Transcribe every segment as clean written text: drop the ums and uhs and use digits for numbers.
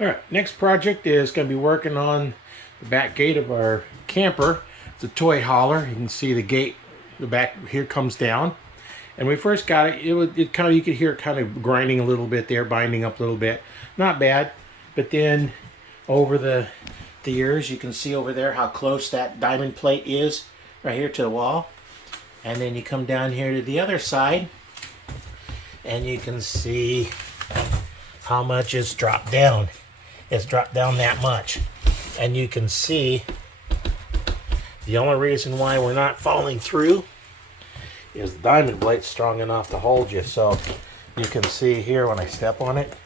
All right, next project is going to be working on the back gate of our camper. It's a toy hauler. You can see the gate, the back here comes down. And when we first got it, it kind of, you could hear it kind of grinding a little bit there, binding up a little bit. Not bad, but then over the years, you can see over there how close that diamond plate is right here to the wall. And then you come down here to the other side, and you can see how much it's dropped down. It's dropped down that much. And you can see the only reason why we're not falling through is the diamond plate's strong enough to hold you. So you can see here when I step on it,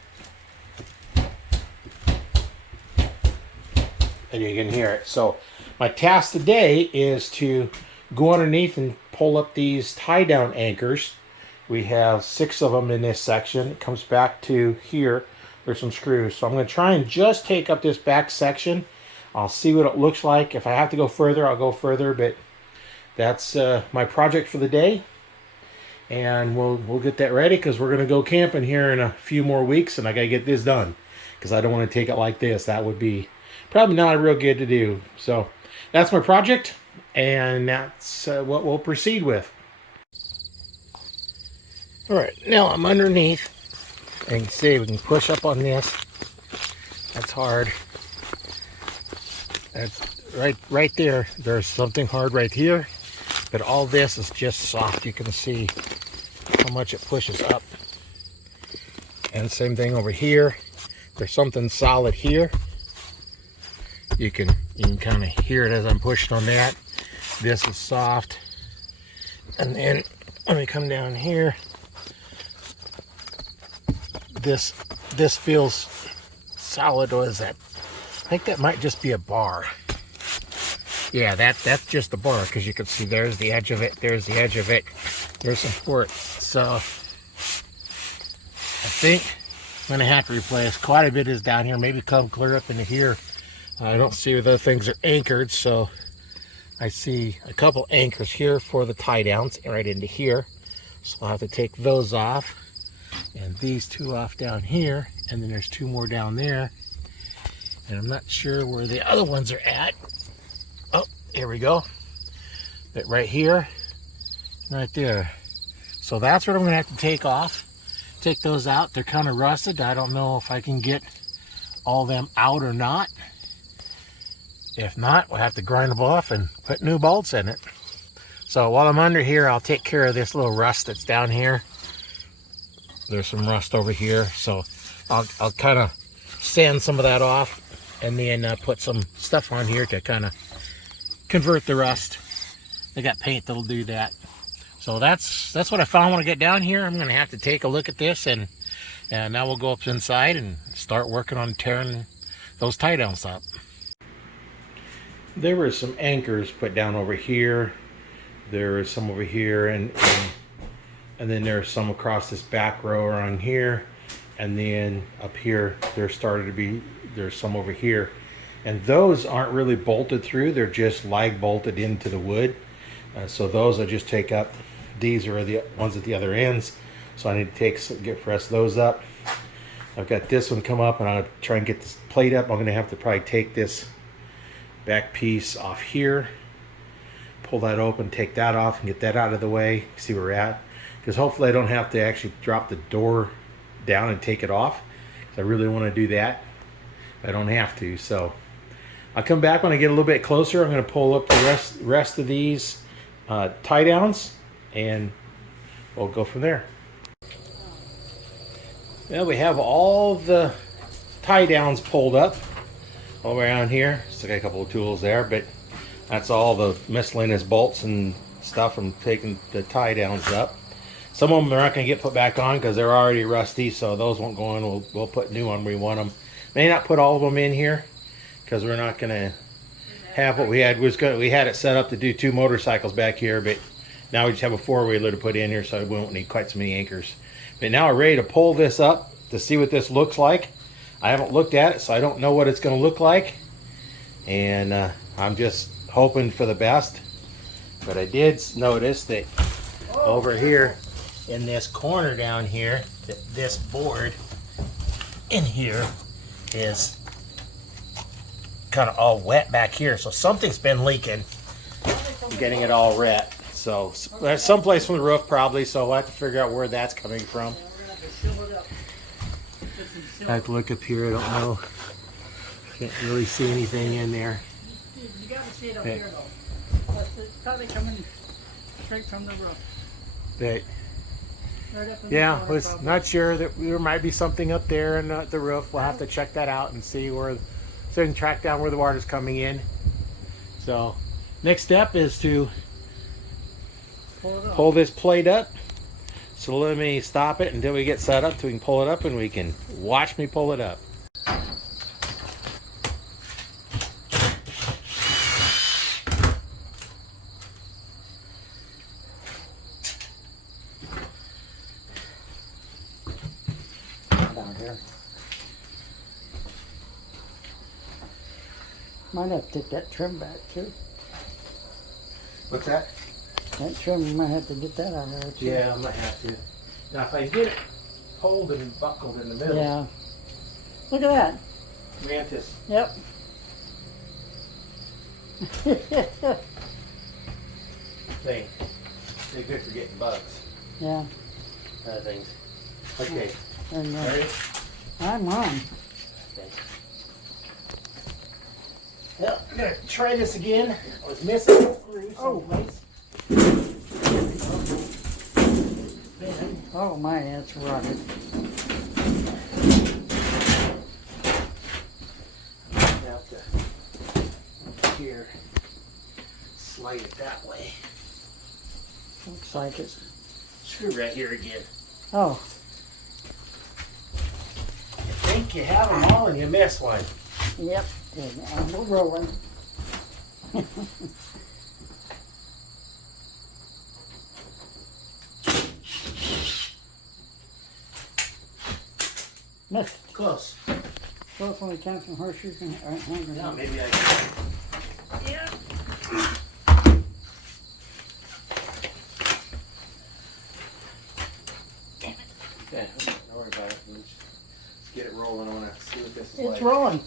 and you can hear it. So my task today is to go underneath and pull up these tie down anchors. We have 6 of them in this section. It comes back to here. There's some screws. So I'm going to try and just take up this back section. I'll see what it looks like. If I have to go further, I'll go further, but that's my project for the day. And we'll get that ready because we're going to go camping here in a few more weeks, and I got to get this done because I don't want to take it like this. That would be probably not real good to do. So that's my project, and that's what we'll proceed with. All right, now I'm underneath. And you can see we can push up on this. That's hard. That's right there. There's something hard right here, but all this is just soft. You can see how much it pushes up. And same thing over here. There's something solid here. You can kind of hear it as I'm pushing on that. This is soft. And then let me come down here. This feels solid. What is that? I think that might just be a bar. Yeah, that's just the bar, because you can see there's the edge of it, there's the edge of it, there's support. So I think I'm gonna have to replace quite a bit is down here, maybe come clear up into here. I don't see where the things are anchored, so I see a couple anchors here for the tie downs right into here. So I'll have to take those off. And these 2 off down here, and then there's 2 more down there, and I'm not sure where the other ones are at. Oh, here we go. But right here, right there. So that's what I'm gonna have to take off. Take those out. They're kind of rusted. I don't know if I can get all of them out or not. If not, we'll have to grind them off and put new bolts in it. So while I'm under here, I'll take care of this little rust that's down here. There's some rust over here, so I'll kind of sand some of that off, and then put some stuff on here to kind of convert the rust. They got paint that'll do that. So that's what I found when I get down here. I'm gonna have to take a look at this, and now we'll go up inside and start working on tearing those tie downs up. There were some anchors put down over here. There was some over here, and then there's some across this back row around here, and then up here there's some over here, and those aren't really bolted through. They're just lag bolted into the wood. So those I just take up. These are the ones at the other ends, so I need to press those up. I've got this one come up, and I'll try and get this plate up. I'm going to have to probably take this back piece off here, pull that open, take that off, and get that out of the way. See where we're at. Because hopefully I don't have to actually drop the door down and take it off. Because I really want to do that. I don't have to. So I'll come back when I get a little bit closer. I'm going to pull up the rest of these tie downs, and we'll go from there. Well, we have all the tie downs pulled up all around here. Still got a couple of tools there, but that's all the miscellaneous bolts and stuff from taking the tie downs up. Some of them are not going to get put back on because they're already rusty, so those won't go on. We'll put new on when we want them. May not put all of them in here because we're not going to have what we had. We had it set up to do 2 motorcycles back here, but now we just have a 4-wheeler to put in here, so we won't need quite so many anchors. But now we're ready to pull this up to see what this looks like. I haven't looked at it, so I don't know what it's going to look like, and I'm just hoping for the best. But I did notice that over here in this corner down here, that this board in here is kind of all wet back here. So something's been leaking, getting it all wet. So there's someplace from the roof probably, so we'll have to figure out where that's coming from. I have to look up here, I don't know. Can't really see anything in there. You gotta see it up here though. It's probably coming straight from the roof. But Right up in yeah, the was not sure that there might be something up there in the roof. We'll have to check that out and see where, so we can track down where the water's coming in. So next step is to pull this plate up. So let me stop it until we get set up so we can pull it up and we can watch me pull it up. down here. Might have to take that trim back too. What's that? That trim, you might have to get that out of there too. Yeah, I might have to. Now if I get it pulled and buckled in the middle. Yeah. Look at that. Mantis. Yep. They're good for getting bugs. Yeah. Things. Okay. And, Ready? I'm on. Okay. Well, I'm gonna try this again. I was missing a screw someplace. Oh my, that's rotted. Have to here slide it that way. Looks like it. Screw right here again. Oh. You think you have them all and you miss one. Yep. We're rolling. Missed. Close. Close when we count some horseshoes and hangers. Now maybe I can. Yeah. Okay, don't worry about it. Let's get it rolling. I want to see what this is It's like. rolling.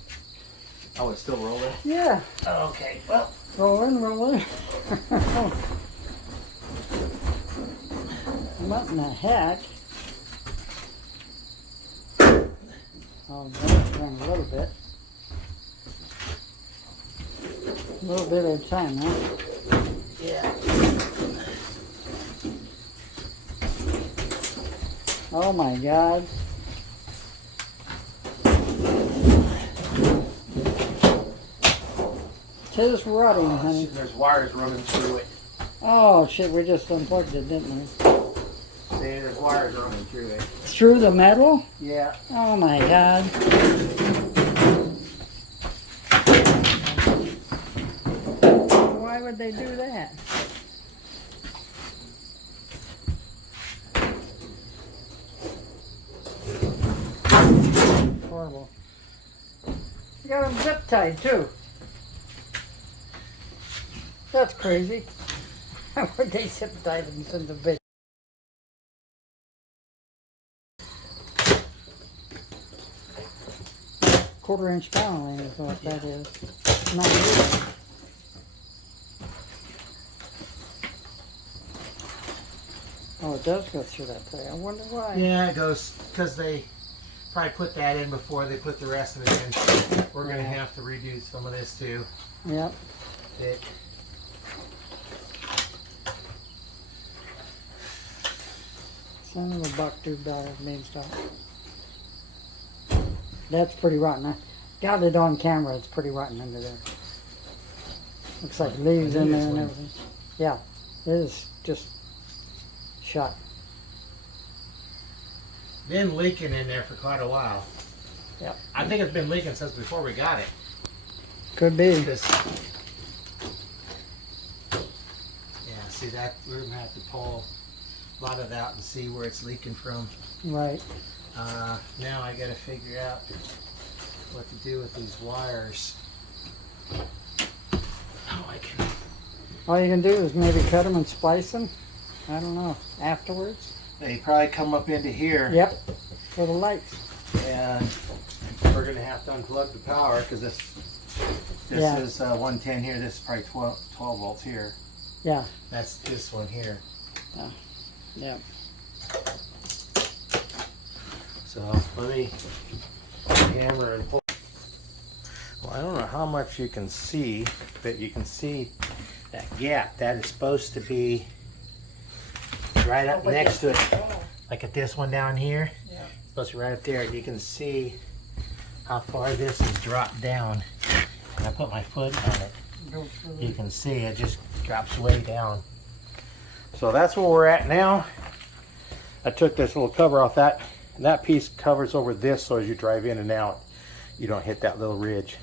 Oh, it's still rolling? Yeah. Okay, well. Rolling, rolling. What in the heck? Oh, that's run a little bit. A little bit at a time, huh? Yeah. Oh my God. Tis rotting, honey. There's wires running through it. Oh shit, we just unplugged it, didn't we? See, there's wires running through it. Through the metal? Yeah. Oh my God. Why would they do that? Horrible. You got them zip tied too. That's crazy. How would they zip tie them to the bed? Quarter-inch paneling is what that is. Not really. Oh, it does go through that plate. I wonder why. Yeah, it goes, because they probably put that in before they put the rest of it in. We're going to have to redo some of this too. Yep. Son of a buck, $2 main stop. That's pretty rotten. I got it on camera. It's pretty rotten under there. Looks like leaves in there and everything. Yeah, it is just shot. Been leaking in there for quite a while. Yep. I think it's been leaking since before we got it. Could be. Yeah, see that, we're going to have to pull a lot of that out and see where it's leaking from. Right. Now I got to figure out what to do with these wires. Oh, I can. All you can do is maybe cut them and splice them. I don't know. Afterwards. They probably come up into here. Yep. For the lights. And we're gonna have to unplug the power because this Yeah. is 110 here. This is probably 12 volts here. Yeah. That's this one here. Yeah. So let me hammer and pull. Well, I don't know how much you can see, but you can see that gap. That is supposed to be right up next to it, like at this one down here. Yeah. It's supposed to be right up there, and you can see how far this has dropped down. And I put my foot on it. You can see it just drops way down. So that's where we're at now. I took this little cover off that, and that piece covers over this, so as you drive in and out, you don't hit that little ridge.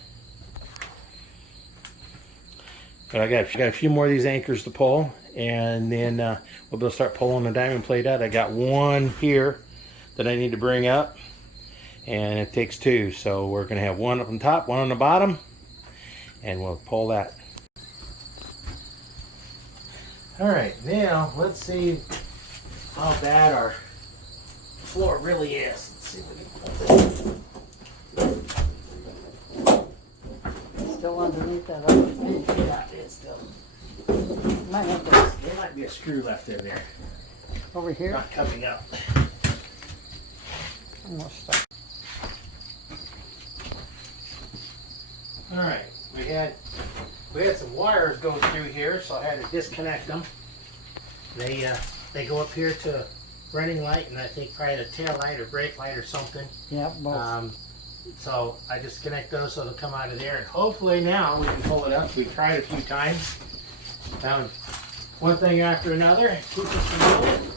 But I got a few more of these anchors to pull, and then we'll be able to start pulling the diamond plate out. I got one here that I need to bring up, and it takes two. So we're going to have one up on top, one on the bottom, and we'll pull that. All right, now let's see how bad our floor really is. Let's see if we can pull this. Still underneath that other piece. Yeah, it's still. Might have to There might be a screw left in there. over here. Not coming up. Almost stuck. All right, we had some wires go through here, so I had to disconnect them. They go up here to running light, and I think probably the tail light or brake light or something. Yeah, both. So I disconnect those so they'll come out of there, and hopefully now we can pull it up. We tried a few times, found one thing after another. Keep us from going.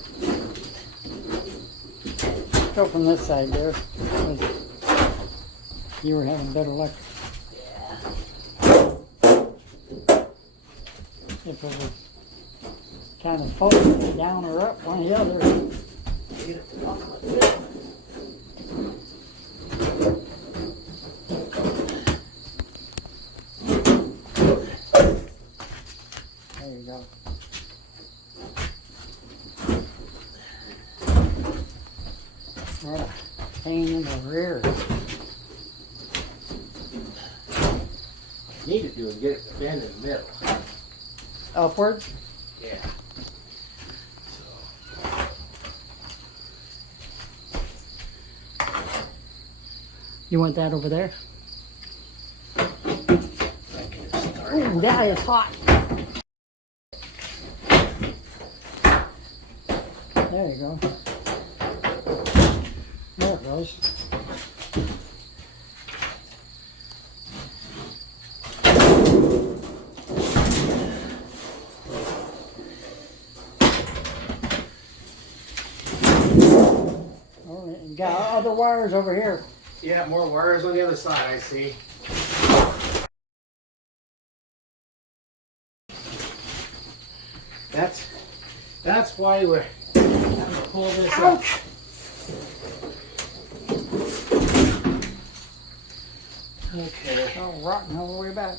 Go from this side there. You were having better luck. If it was kind of folded down or up, one or the other. Get it to walk like this. There you go. What a pain in the rear. Need to do is get it to bend in the middle. Upward? Yeah. You want that over there? I can just start. Ooh, that is hot. There you go. There it goes. Oh, you got other wires over here. Yeah, more wires on the other side, I see. That's why we're having to pull this up. Ouch! Okay. Oh, rotten all the way back.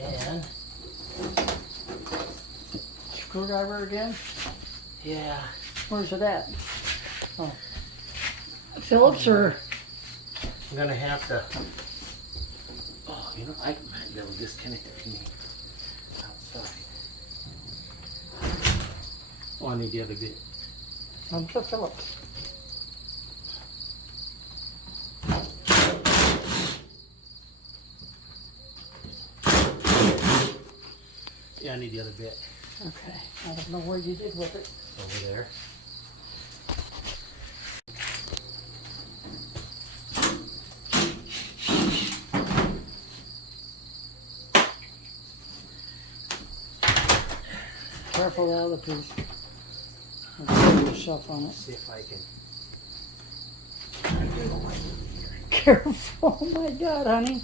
And Screwdriver again? yeah. Where's it at? Oh. Phillips or? I'm gonna have to. Oh, you know, I might be able to disconnect it from me outside. Oh, I need the other bit. It's a Phillips. Yeah, I need the other bit Okay. I don't know where you did with it. over there. Careful of the other piece. I'll put yourself on it. See if I can. Careful. Oh my God, honey.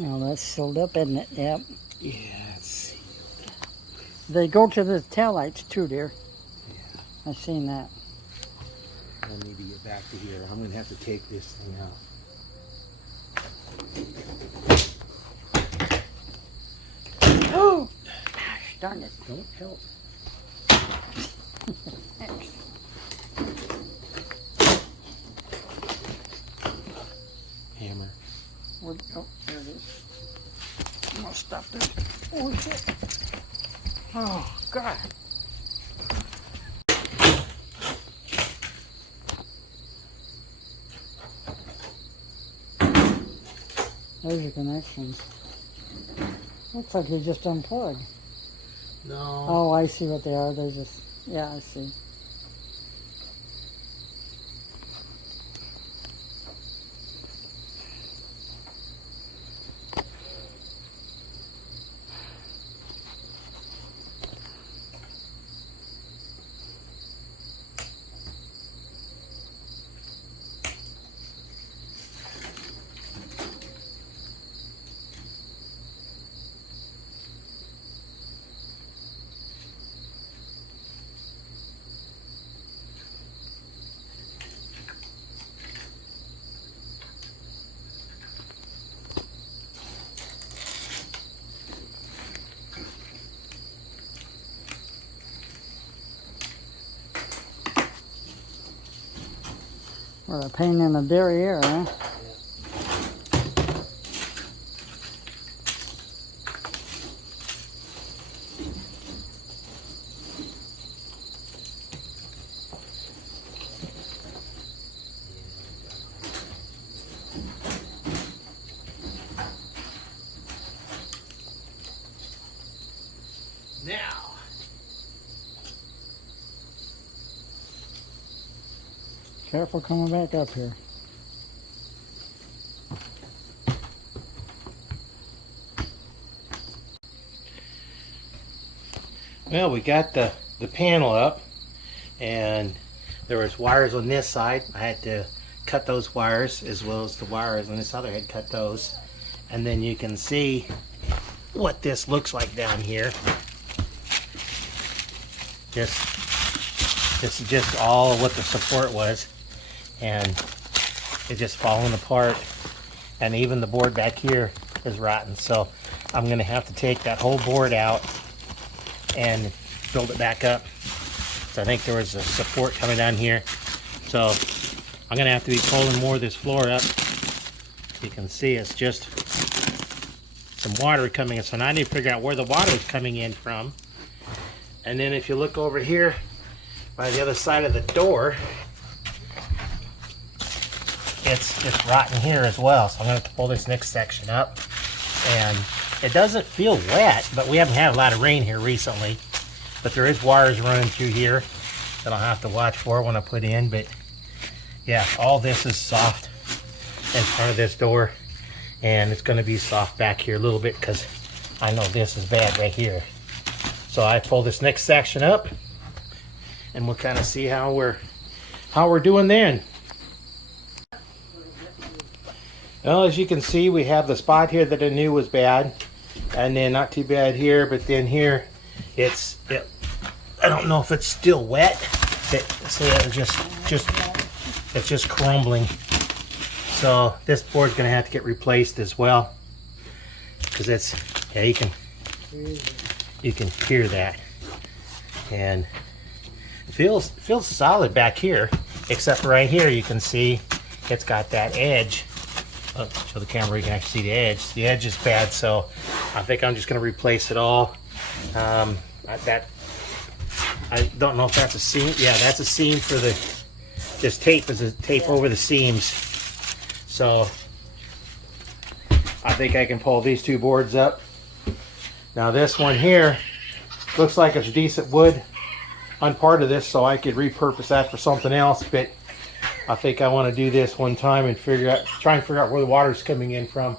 Oh, that's sealed up, isn't it? Yep. Yeah, let's see. They go to the taillights too, dear. Yeah. I've seen that. I need to get back to here. I'm going to have to take this thing out. Oh! Gosh, darn it. Don't help. Hammer. Oh, there it is. I'm gonna stop this. Oh, shit. Oh, God. There's your connections. Looks like you just unplugged. No. Oh, I see what they are. They're just, yeah, I see. What a pain in the derriere, huh? Now. Careful coming back up here. Well, we got the panel up, and there was wires on this side. I had to cut those wires as well as the wires on this other head, cut those. And then you can see what this looks like down here. This is just all what the support was, and it's just falling apart, and even the board back here is rotten. So I'm going to have to take that whole board out and build it back up. So I think there was a support coming down here, so I'm going to have to be pulling more of this floor up. You can see it's just some water coming in, so now I need to figure out where the water is coming in from. And then if you look over here by the other side of the door, it's rotten here as well. So I'm going to pull this next section up, and it doesn't feel wet, but we haven't had a lot of rain here recently. But there is wires running through here that I'll have to watch for when I put in. But yeah, all this is soft in front of this door, and it's going to be soft back here a little bit because I know this is bad right here. So I pull this next section up, and we'll kind of see how we're doing then. Well, as you can see, we have the spot here that I knew was bad, and then not too bad here, but then here I don't know if it's still wet. See, it's just crumbling. So this board's gonna have to get replaced as well, because it's, yeah, you can hear that, and it feels solid back here, except for right here. You can see it's got that edge. Oh, show the camera, you can actually see the edge. The edge is bad, so I think I'm just going to replace it all. I don't know if that's a seam. Yeah, that's a seam for the, this tape is a tape over the seams. So I think I can pull these two boards up. Now this one here looks like it's decent wood on part of this, so I could repurpose that for something else, but I think I want to do this one time and try and figure out where the water's coming in from.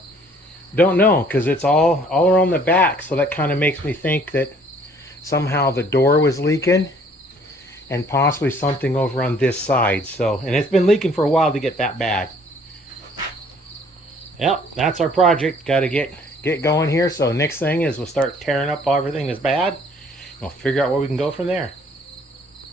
Don't know, because it's all around the back, so that kind of makes me think that somehow the door was leaking, and possibly something over on this side. So, and it's been leaking for a while to get that bad. Yep, that's our project. Got to get going here. So next thing is we'll start tearing up everything that's bad. We'll figure out where we can go from there.